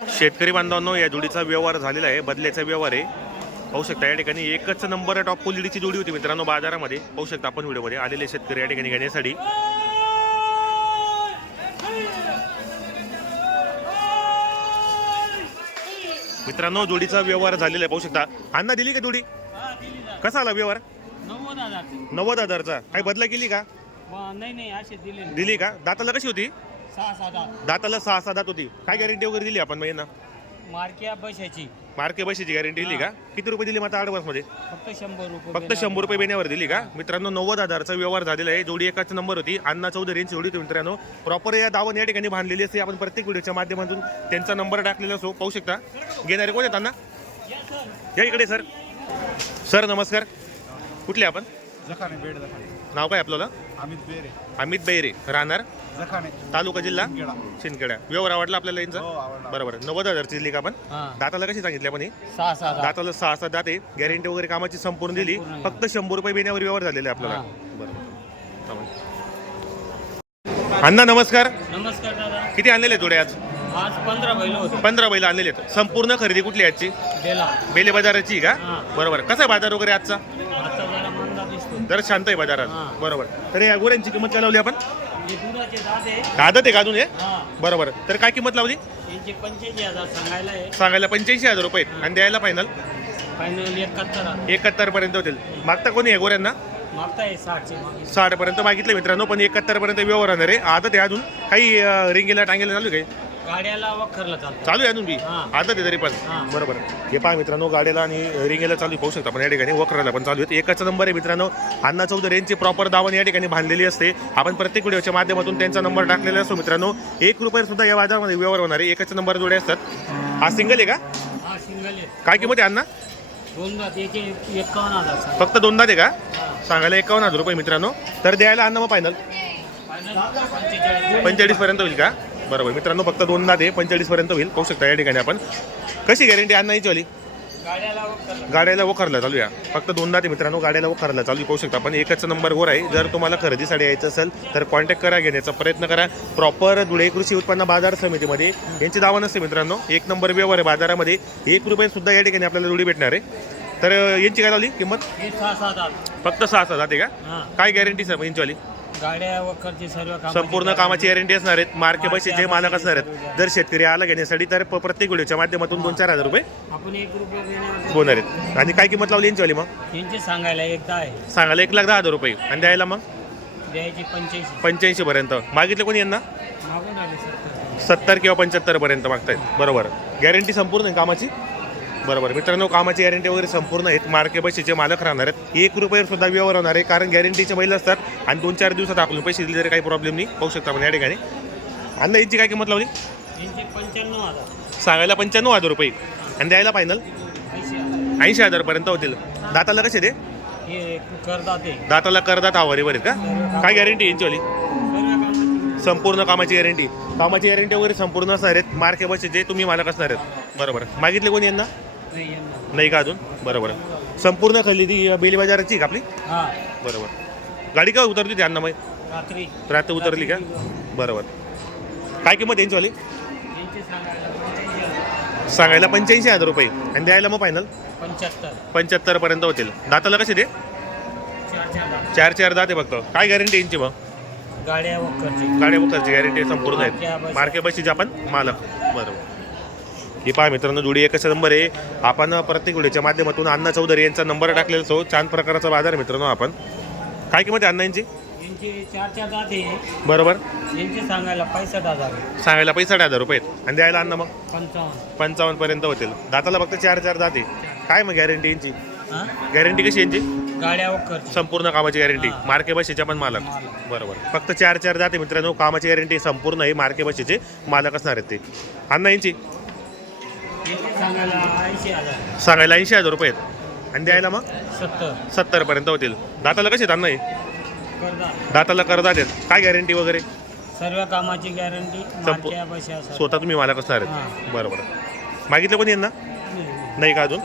शेतकरी बांधवांनो या जोडीचा व्यवहार झालेला आहे. बदल्याचा व्यवहार आहे. पाहू शकता या ठिकाणी एकच नंबर टॉप क्वालिटीची जोडी होती मित्रांनो बाजारामध्ये. पाहू शकता आपण व्हिडिओमध्ये. आलेले शेतकरी या ठिकाणी घेण्यासाठी. मित्रांनो जोडीचा व्यवहार झालेला आहे. पाहू शकता. अण्णा दिली का जोडी? कसा आला व्यवहार? नव्वद हजार नव्वद हजारचा. काही बदला केली का? नाही नाही असे दिले दिली का? दाताला कशी होती? सहा सात आठ दाताला सहा सहा दात होती. काय गॅरंटी वगैरे दिली आपण मग यांना मार्क्या पैशाची. मार्के बशीची गॅरंटी दिली का? किती रुपये दिली मग आता मध्ये? फक्त शंभर रुपये फक्त शंभर रुपये महिन्यावर दिली का? मित्रांनो नव्वद हजारचा व्यवहार झालेला आहे. जोडी एकाच नंबर होती. अण्णा चौधरी यांची जोडी होती मित्रांनो. प्रॉपर या दावण या ठिकाणी बांधलेली असते. आपण प्रत्येक व्हिडिओच्या माध्यमातून त्यांचा नंबर टाकलेला असो. पाहू शकता. घेणारे कोण आहेत अण्णा? या इकडे सर. सर नमस्कार. कुठले आपण? जखाने बेड जखाने नाव काय आपल्याला अमित बेरे. अमित बैरे. राहणार? जखाने. तालुका जिल्हा? गेडा शिंदखेडा. व्यवहार आवडला आपल्याला हो यांचा आवडला. बरोबर. नव्वद हजारची दिली का आपण? हा. दाताला कशी सांगितली आपण हे? सहा दाताला सहा सहा दात आहे. गॅरंटी वगैरे कामाची संपूर्ण दिली. संपूर्ण. फक्त शंभर रुपये महिन्यावर व्यवहार झालेला आहे आपल्याला. हा. बरोबर. अण्णा नमस्कार. नमस्कार दादा. किती आणलेले जोडे आज? आज पंधरा बैल होते. पंधरा बैल आणलेले आहेत. संपूर्ण खरेदी कुठली आहे आजची? बेला. बेले बाजाराची का? हा. बरोबर. कसा आहे बाजार वगैरे आजचा आता जरा मंदा दिसतो जरा शांत आहे बाजारात. बरोबर. तर या गोऱ्यांची किंमत काय लावली आपण? आहे. का अजून हे? बरोबर. तर काय किंमत लावली? सांगायला पंच्याऐंशी हजार रुपये. आणि द्यायला फायनल एकाहत्तर पर्यंत होतील. मागता कोणी आहे गोऱ्यांना? साठ पर्यंत मागितले मित्रांनो पण एकाहत्तर पर्यंत व्यवहार राहणार आहे. आदत आहे अजून काही रिंगेला टांगेला चालू काही गाड्याला वखरला चालतो. चालू आहे अजून बी? हा. आदत आहे तरी पण. हा. बरोबर. हे पहा मित्रांनो गाड्याला आणि रिंगेला चालू आहे, पाहू शकता आपण या ठिकाणी वक्राला पण चालू आहेत. एकाच नंबर आहे मित्रांनो अण्णा चौधरी यांची प्रॉपर दावण या ठिकाणी बांधलेली असते. आपण प्रत्येक व्हिडिओच्या माध्यमातून त्यांचा नंबर टाकलेला असतो मित्रांनो. एक रुपये सुद्धा या बाजारामध्ये व्यवहार होणार आहे. एकाच नंबर जोडे असतात. हा सिंगल आहे का? हा सिंगल आहे. काय किंमत आहे अण्णा? दोन दात याचे एकावन्न हजार सांग फक्त दोनदा आहे का. सांगायला एकावन्न हजार रुपये मित्रांनो. तर द्यायला अण्णा मग फायनल पंचेचाळीस पर्यंत होईल का? बरोबर. मित्रांनो फक्त दोनदा दे पंचेचाळीस पर्यंत होईल. पाहू शकता या ठिकाणी आपण. कशी गॅरंटी अण्णाची वाली? गाड्याला वखरला चालू या. फक्त दोनदा ते मित्रांनो गाड्याला वखरला चालू आहे. पाहू शकता आपण. एकच नंबर वर आहे. जर तुम्हाला खरेदीसाठी यायचं असेल तर कॉन्टॅक्ट करा घेण्याचा प्रयत्न करा. प्रॉपर धुळे कृषी उत्पन्न बाजार समितीमध्ये. यांची दावा नसते मित्रांनो. एक नंबर व्यवहार आहे बाजारामध्ये. एक रुपये सुद्धा या ठिकाणी आपल्याला जोडी भेटणार आहे. तर यांची काय लावली किंमत? सहा सात. फक्त सहा सहा जाते का? काय गॅरंटी सर यांची वाली? गाड्या वखरची सर्व काम संपूर्ण कामाची गॅरंटी असणार आहेत. मार्के बसेचे मालक असणार आहेत. जर शेतकरी आला घेण्यासाठी तर प- प्रत्येक व्हिडिओच्या माध्यमातून दोन चार हजार रुपये आपण एक रुपये देण्यावर होणार आहेत. आणि काय किंमत लावली यांची वाली मग सांगायला एकदा आहे. सांगायला एक लाख दहा हजार रुपये. आणि द्यायला मग? द्यायची पंच्याऐंशी. पंच्याऐंशी पर्यंत. मागितलं कोणी यांना? मागून आले सत्तर. सत्तर किंवा पंच्याहत्तर पर्यंत मागतायत. बरोबर. गॅरंटी संपूर्ण आहे कामाची? बरोबर. मित्रांनो कामाची गॅरंटी वगैरे संपूर्ण आहेत. मार्के बशीचे मालक राहणार आहेत एक रुपये सुद्धा व्यवहार होणार आहे. कारण गॅरंटीचे बैल असतात आणि दोन चार दिवसात आपण पैसे दिले तरी काही प्रॉब्लेम नाही. पाहू शकता आपण या ठिकाणी. अन्न यांची काय किंमत लावली? यांचे पंच्याण्णव हजार. सांगायला पंच्याण्णव हजार रुपये. आणि द्यायला फायनल ऐंशी हजार. ऐंशी हजारपर्यंत होतील. दाताला कसे ते? दाताला करदात आवारीवर आहेत का? काय गॅरंटी यांचीवाली संपूर्ण कामाची गॅरंटी कामाची गॅरंटी वगैरे संपूर्ण असणार आहेत. मार्के बसचे तुम्ही मालक असणार आहेत. बरोबर. मागितले कोणी यांना? नाही का अजून? बरोबर. संपूर्ण खरेदी बेली बाजाराची का आपली? हा. बरोबर. गाडी का उतरली त्यांना मग रात्री. रात्र उतरली का? बरोबर. काय किंमत यांचीवाली? यांचे सांगायला पंच्याऐंशी हजार सांगायला पंच्याऐंशी हजार रुपये. आणि द्यायला मग फायनल पंच्याहत्तर. पर्यंत होतील. दाताला कसे ते? चार चार दाते. फक्त. काय गॅरंटी यांची मग? गाड्या गाड्या बुकाची गॅरंटी संपूर्ण आहेत. मार्के बसीचे आपण मालक. बरोबर. ही पहा मित्रांनो जोडी एकच नंबर आहे. आपण प्रत्येक व्हिडिओच्या माध्यमातून अण्णा चौधरी यांचा नंबर टाकलेला असो छान प्रकारचा बाजार मित्रांनो आपण. काय किंमत आहे अण्णा यांची यांचे चार चार दात आहे. बरोबर. सांगायला सांगायला पैसा हजार रुपये आणि द्यायला अण्णा मग? पंचावन्न. पंचावन्न पर्यंत होतील. दाताला फक्त चार चार दाते काय मग गॅरंटी यांची? हा? गॅरंटी कशी यांची? संपूर्ण कामाची गॅरंटी हा. मार्के बशीचे पण मालक. बरोबर. फक्त चार चार जाते मित्रांनो. कामाची गॅरंटी संपूर्ण आहे मार्के बशीचे मालक असणार आहेत ते. अण्णा यांचे? सांगायला ऐंशी हजार. रुपये आहेत. आणि द्यायला मग? सत्तर. सत्तर पर्यंत होतील. दाताला कसे आहेत अण्णा हे करतात दाताला करदात आहेत. काय गॅरंटी वगैरे? सर्व कामाची गॅरंटी स्वतः तुम्ही मालक असणार आहेत. बरोबर. मागितलं कोणी यांना? नाही नाही. का अजून?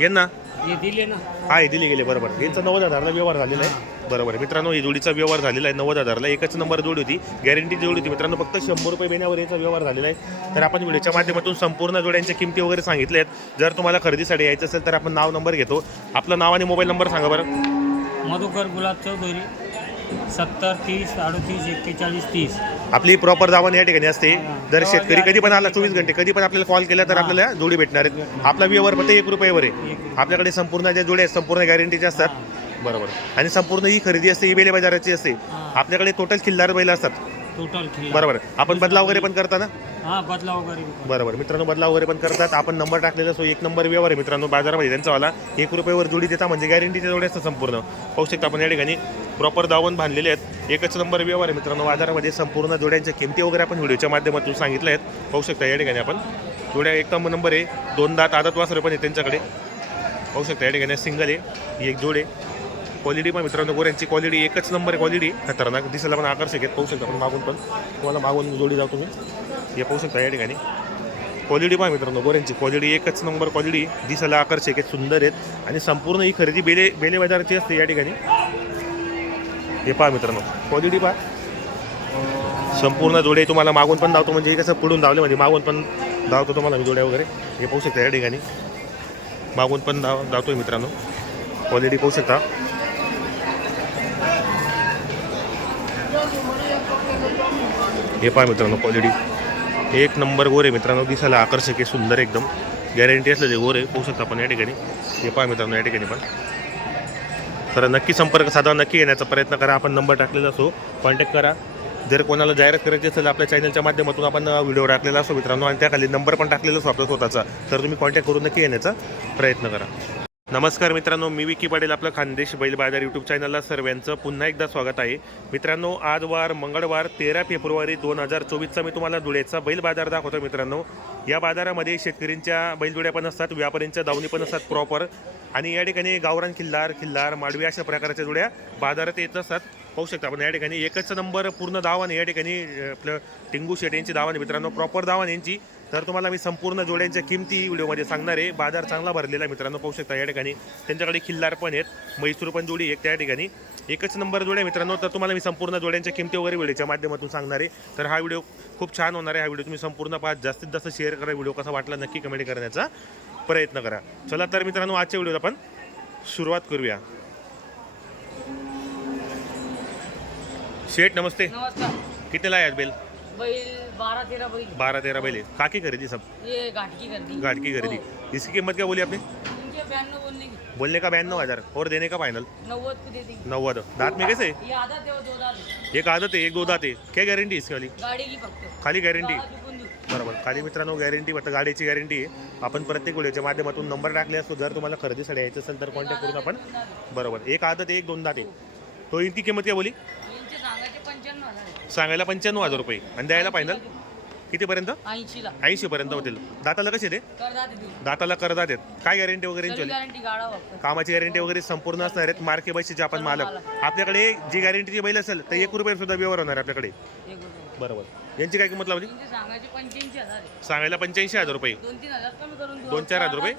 यांना? हे दिले ना. आहे दिली गेले बरोबर. यांचा नव्वद हजारला व्यवहार झालेला आहे. बरोबर. आहे. मित्रांनो ही जोडीचा व्यवहार झालेला आहे नव्वद हजारला. एकच नंबर जोडी होती. गॅरंटी जोडी होती. मित्रांनो फक्त शंभर रुपये महिन्यावर याचा व्यवहार झालेला आहे. तर आपण व्हिडिओच्या माध्यमातून संपूर्ण जोड्यांच्या किमती वगैरे सांगितल्या आहेत. जर तुम्हाला खरेदीसाठी यायचं असेल तर आपण नाव नंबर घेतो. आपलं नाव आणि मोबाईल नंबर सांगा बरं. मधुकर गुलाब चौधरी. सत्तर तीस अडतीस एक्केचाळीस तीस. आपली प्रॉपर दावण या ठिकाणी असते. जर शेतकरी कधी पण आला चोवीस घंटे कधी पण आपल्याला कॉल केला तर. आपल्याला जोडी भेटणार आहेत. आपला व्यवहार फक्त एक रुपयावर आहे. आपल्याकडे संपूर्ण ज्या जोड्या आहेत संपूर्ण गॅरंटीच्या असतात. बरोबर. आणि संपूर्ण ही खरेदी असते ही बेले बाजाराची असते. आपल्याकडे टोटल खिल्लार बैल असतात. टोटल खिल्ला बरोबर. आपण बदला वगैरे पण करता ना? हा बदला वगैरे. बरोबर. मित्रांनो बदला वगैरे पण करतात. आपण नंबर टाकलेला सो एक नंबर व्यवहार आहे मित्रांनो बाजारामध्ये त्यांचावाला. एक रुपयावर जोडी देता म्हणजे गॅरंटीच्या जोड्या असतात संपूर्ण. पाहू शकता आपण या ठिकाणी. प्रॉपर दावण बांधलेले आहेत. एकच नंबर व्यवहार आहे मित्रांनो बाजारामध्ये संपूर्ण जोड्यांच्या किमती वगैरे आपण व्हिडिओच्या माध्यमातून सांगितल्या आहेत. पाहू शकता या ठिकाणी आपण. जोड्या एक नंबर आहे. दोन दात आदत वासरे पण आहे त्यांच्याकडे. पाहू शकता या ठिकाणी सिंगल आहे. ही एक जोड आहे. क्वालिटी पण मित्रांनो गोऱ्यांची क्वालिटी एकच नंबर क्वालिटी खतरनाक दिसायला पण आकर्षक आहेत पाहू शकता पण मागून पण. तुम्हाला मागून जोडी जाऊ तुम्ही. हे पाहू शकता या ठिकाणी. क्वालिटी पहा मित्रांनो गोऱ्यांची क्वालिटी एकच नंबर क्वालिटी दिसायला आकर्षक आहेत सुंदर आहेत. आणि संपूर्ण ही खरेदी बेले बेले बाजाराची असते या ठिकाणी. हे पहा मित्रांनो क्वालिटी पहा. संपूर्ण जोडे तुम्हाला मागून पण धावतो म्हणजे कसं पुढून धावले म्हणजे मागून पण धावतो तुम्हाला मी जोड्या वगैरे. हे पाहू शकता या ठिकाणी. मागून पण धाव धावतो मित्रांनो. क्वालिटी पाहू शकता. हे पहा मित्रांनो क्वालिटी एक नंबर गोर आहे मित्रांनो दिसायला आकर्षक आहे सुंदर एकदम. गॅरंटी असलेले गोर आहे पाहू शकता आपण या ठिकाणी. हे पहा मित्रांनो या ठिकाणी पण. तर नक्की संपर्क साधा नक्की येण्याचा प्रयत्न करा. आपण नंबर टाकलेला असो कॉन्टॅक्ट करा. जर कोणाला जाहिरात करायची असेल आपल्या चॅनलच्या माध्यमातून आपण व्हिडिओ टाकलेला असो मित्रांनो. आणि त्याखाली नंबर पण टाकलेला असो आपला स्वतःचा. तर तुम्ही कॉन्टॅक्ट करून नक्की येण्याचा प्रयत्न करा. नमस्कार मित्रांनो मी विकी पाटील आपलं खानदेश बैल बाजार यूट्यूब चॅनलला सर्वांचं पुन्हा एकदा स्वागत आहे. मित्रांनो आज वार मंगळवार तेरा फेब्रुवारी दोन हजार चोवीसचा मी तुम्हाला धुळेचा बैल बाजार दाखवतो मित्रांनो. या बाजारामध्ये शेतकऱ्यांच्या बैलजोड्या पण असतात व्यापाऱ्यांच्या दावणी पण असतात प्रॉपर आणि या ठिकाणी गावरान खिल्लार खिल्लार माडवी अशा प्रकारच्या जोड्या बाजारात येत असतात. पाहू शकता आपण या ठिकाणी एकच नंबर पूर्ण दावण या ठिकाणी आपलं टिंगू शेट यांची दावण आहे मित्रांनो प्रॉपर दावण यांची. तर तुम्हाला मी संपूर्ण जोड्यांच्या किमती व्हिडिओमध्ये सांगणार आहे. बाजार चांगला भरलेला आहे मित्रांनो पाहू शकता या ठिकाणी. त्यांच्याकडे खिल्लार पण आहेत म्हैसूर पण जोडी एक त्या ठिकाणी. एकच नंबर जोड्या मित्रांनो तर तुम्हाला मी संपूर्ण जोड्यांच्या किमती वगैरे व्हिडिओच्या माध्यमातून सांगणार आहे. तर हा व्हिडिओ खूप छान होणार आहे हा व्हिडिओ तुम्ही संपूर्ण पाहा जास्तीत जास्त शेअर करा व्हिडिओ कसा वाटला नक्की कमेंट करण्याचा प्रयत्न करा. चला तर मित्रांनो आजच्या व्हिडिओला आपण सुरुवात करूया. शेठ नमस्ते. कितीला आहे बेल? बैल बारह तेरह बैल. बारह तेरह बैल है काकी खरीदी सब? ये गाड़ी की खरीदी. हो। इसकी कीमत क्या बोली आपने इनके बोलने की बोलने का बयानवे हज़ार? और देने का फाइनल नव्वद को दे देंगे नव्वद. दांत में कैसे? ये आदत है वो दो दात. है। एक आदत है एक दो दात है क्या गॅरंटी इसकी वाली? गाड़ी की फक्त. खाली गॅरंटी गावात विकून देऊ. बरोबर. खाली मित्रांनो गॅरंटी फक्त गाडीची गॅरंटी आहे. आपण प्रत्येक व्हिडिओच्या माध्यमातून नंबर टाकले असतो. जर तुम्हाला खरेदीसाठी यायचं असेल तर कॉन्टॅक्ट करून आपण बरोबर. एक आदत आहे एक दोन दात आहे. तो इनकी किंमत क्या बोली यांचे सांगायचे पंच्याण्णव हजार आहे. सांगायला पंच्याण्णव हजार रुपये. आणि द्यायला फायनल कितीपर्यंत? ऐंशीला. ऐंशी पर्यंत होतील. दाताला कसे ते दाताला करदात आहेत. काय गॅरंटी वगैरे यांची कामाची गॅरंटी वगैरे संपूर्ण असणार आहेत. मार्के बशीचे आपण मालक. आपल्याकडे जी गॅरंटीची बैल असेल तर एक रुपये सुद्धा व्यवहार होणार आहे आपल्याकडे. बरोबर. यांची काय किंमत लावली. सांगायला पंच्याऐंशी हजार रुपये. दोन चार हजार रुपये?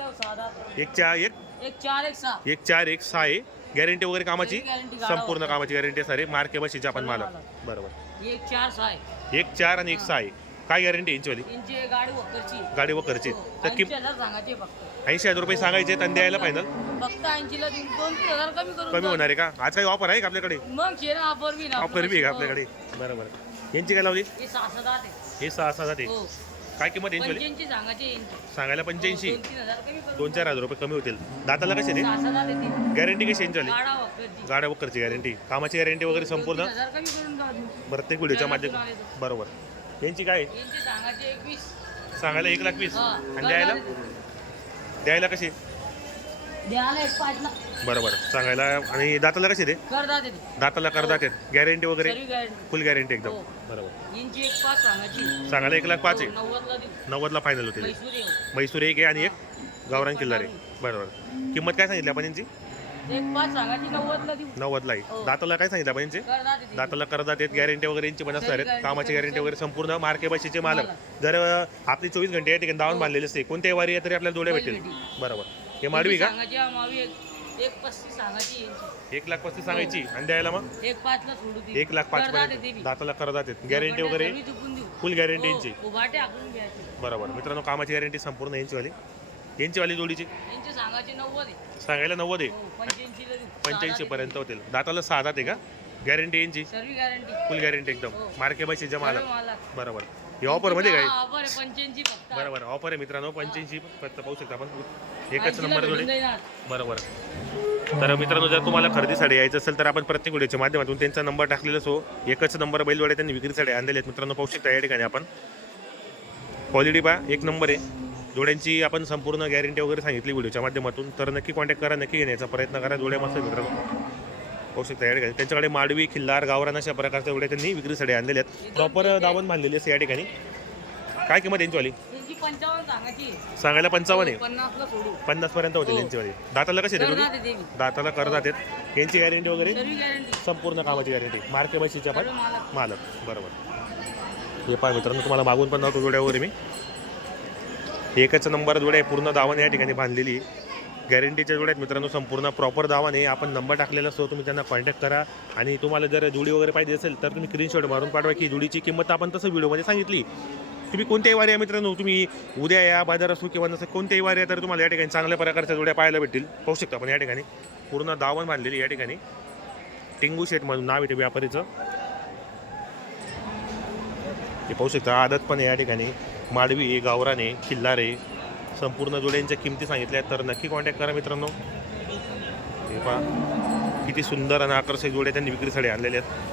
एक चार एक? एक चार एक सहा. एक चार एक सहा आहे गॅरंटी वगैरे कामाची? Guarantee गाडा संपूर्ण होता. कामाची गॅरंटी असणार आहे मार्के बशीचे आपण सर्व मालक. बरोबर. एक चार सहा आहे. एक चार आणि एक सहा आहे. काय गॅरंटी यांची वाली? यांची गाडी वक्करची आहे. गाडी वगैरेची हो. तर किम ऐंशी हजार सांगायचे फक्त. ऐंशी हजार रुपये सांगायचे आणि द्यायला फायनल फक्त ऐंशीला देऊन दोन तीन हजार कमी करून कमी द्या. होणार आहे का? आज काही ऑफर आहे का आपल्याकडे? मग ऑफर बी ना. ऑफर बी आहे का आपल्याकडे? बरोबर. यांची काय लावली? हे सहा सहा आहे हे सहा सहा जाते हो. काय किंमत यांची वाली? पंच्याऐंशी सांगायचे यांचे. सांगायला पंच्याऐंशी. हजार करून दोन चार हजार रुपये कमी होतील. दाताला कसे ते येते गॅरंटी कशी यांची वक्करची. गाड्या वगैरेची गॅरंटी कामाची गॅरंटी वगैरे संपूर्ण? तीन हजार कमी करून द्या अजून. प्रत्येक व्हिडिओच्या माध्यम बरोबर. यांची काय? यांचे सांगायचे एकवीस. सांगायला एक लाख वीस. हा आणि द्यायला? द्यायला कशी? द्यायला एक बरोबर. सांगायला आणि दाताला कशी ते कर दात येते दाताला करदात आहेत गॅरंटी वगैरे? सर्व गॅरंटी फुल गॅरंटी एकदम. हो. बरोबर. एक पाच सांगायची. सांगायला एक लाख पाच हो, आहे नव्वदला देऊ. नव्वदला फायनल होतील मैसूर येऊ म्हैसूर एक आहे आणि एक गावरान किल्लार आहे. बरोबर. किंमत काय सांगितली आपण यांची? एक पाच सांगायची नव्वदला देऊ. नव्वदला आहे. हो. दाताला काय सांगितलं आपण यांची? कर दात येते दाताला करदात आहेत गॅरंटी वगैरे यांची पण असणार आहेत. कामाची गॅरंटी वगैरे संपूर्ण मार्के बशीचे मालक. जर अं, आपली चोवीस घंटे या ठिकाणी दावण बांधलेले असते कोणत्याही वारी आहे तरी आपल्याला जोड्या भेटेल. बरोबर. हे माडवी का? सांगायची हा मावी एक एक पस्तीस सांगायची यांची. एक लाख पस्तीस सांगायची. आणि द्यायला मग? एक पाचला सोडू दे एक लाख पाच पर्यंत. दाताला करदात आहेत गॅरंटी वगैरे? फुल गॅरंटी यांची. हो, उभाटे आखून घ्यायचे. बरोबर. मित्रांनो कामाची गॅरंटी संपूर्ण यांचीवाली यांचीवाली जोडीची? यांचे सांगायचे नव्वद आहे. सांगायला नव्वद आहे. हो पंच्याऐंशीला देऊ. पंच्याऐंशी पर्यंत होतील. दाताला सहा आहे का? गॅरंटी यांची? सर्व गॅरंटी फुल गॅरंटी एकदम. हो. मार्के पैसे जमा आला. सर्व बरोबर. ही ऑफरमध्ये काय? ऑफर पंच्याऐंशी फक्त. बरोबर ऑफर आहे मित्रांनो पंच्याऐंशी फक्त पाहू शकता आपण. एकच नंबर जोडी. बरोबर तर मित्रांनो जर तुम्हाला खरेदीसाठी यायचं असेल तर आपण प्रत्येक व्हिडिओच्या माध्यमातून त्यांचा नंबर टाकलेला सो एकच नंबर बैलवाडे त्यांनी विक्रीसाठी आणलेले आहेत. मित्रांनो पाहू शकता या ठिकाणी आपण. क्वालिटी पा एक नंबर आहे. जोड्यांची आपण संपूर्ण गॅरंटी वगैरे सांगितली व्हिडिओच्या माध्यमातून. तर नक्की कॉन्टॅक्ट करा नक्की घेण्याचा प्रयत्न करा. जोड्या मस्त मित्रांनो. पाहू शकता या ठिकाणी त्यांच्याकडे माडवी खिल्लार गावरान अशा प्रकारच्या जोड्या त्यांनी विक्रीसाठी आणलेल्या आहेत. प्रॉपर दावण बांधलेली असते या ठिकाणी. काय किंमत यांची वाली त्यांची सांगायची. सांगायला पंचावन्न आहे. पन्नास पर्यंत होतील हो. यांची वाली दाताला कशी येते करदाते ते. बी. दाताला करदात आहेत. यांची गॅरंटी वगैरे? संपूर्ण कामाची गॅरंटी मार्के बशीच्या पण मालक. बरोबर. हे पहा मित्रांनो तुम्हाला मागून पण नव्हतं जोड्या वगैरे मी. एकच नंबर जोड्या आहे. पूर्ण दावाने या ठिकाणी बांधलेली गॅरंटीच्या जोड्या आहेत मित्रांनो संपूर्ण प्रॉपर दावाने आपण नंबर टाकलेला असतो. तुम्ही त्यांना कॉन्टॅक्ट करा. आणि तुम्हाला जर जोडी वगैरे पाहिजे असेल तर तुम्ही स्क्रीनशॉट मारून पाठवा की जोडीची किंमत आपण तसं व्हिडिओमध्ये सांगितली. तुम्ही कोणत्याही वारी या मित्रांनो तुम्ही उद्या या बाजार असो किंवा नसं कोणत्याही वारी या तर तुम्हाला या ठिकाणी चांगल्या प्रकारच्या जोड्या पाहायला भेटतील. पाहू शकता आपण या ठिकाणी. पूर्ण दावण बांधलेली या ठिकाणी. टिंगू शेट म्हणून नाव येते व्यापारीचं. ते पाहू शकता आदत पण या ठिकाणी. माडवी आहे गावरान आहे आहे संपूर्ण जोड्यांच्या किमती सांगितल्या आहेत, तर नक्की कॉन्टॅक्ट करा मित्रांनो. हे पहा किती सुंदर आणि आकर्षक जोड्या त्यांनी विक्रीसाठी आणलेल्या आहेत.